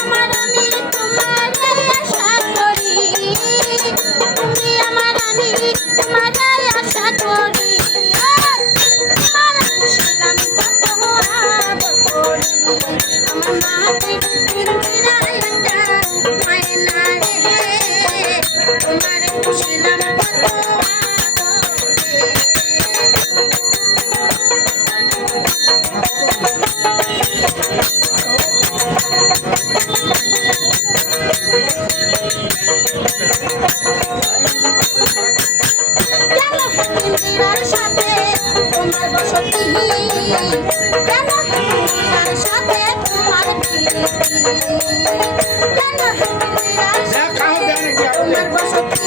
আমার ইন্দিরার সাথে তোমার বসতি। কেন ইন্দিরার সাথে তোমার কেন তোমার বসতি?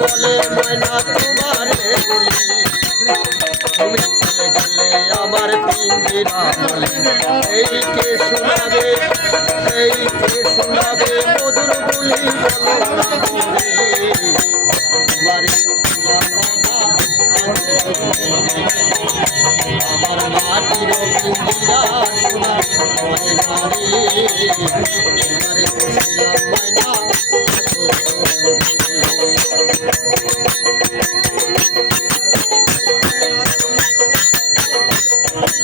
বলে, ময়না, তোমারে তুমি চলে গেলে আমার পিঞ্জিরা এই কে শোনাবে, এই কে শোনাবে মধুর বলে তোমারে আমার মাটির পিঞ্জিরা শোনা ময়না রে। তোমারে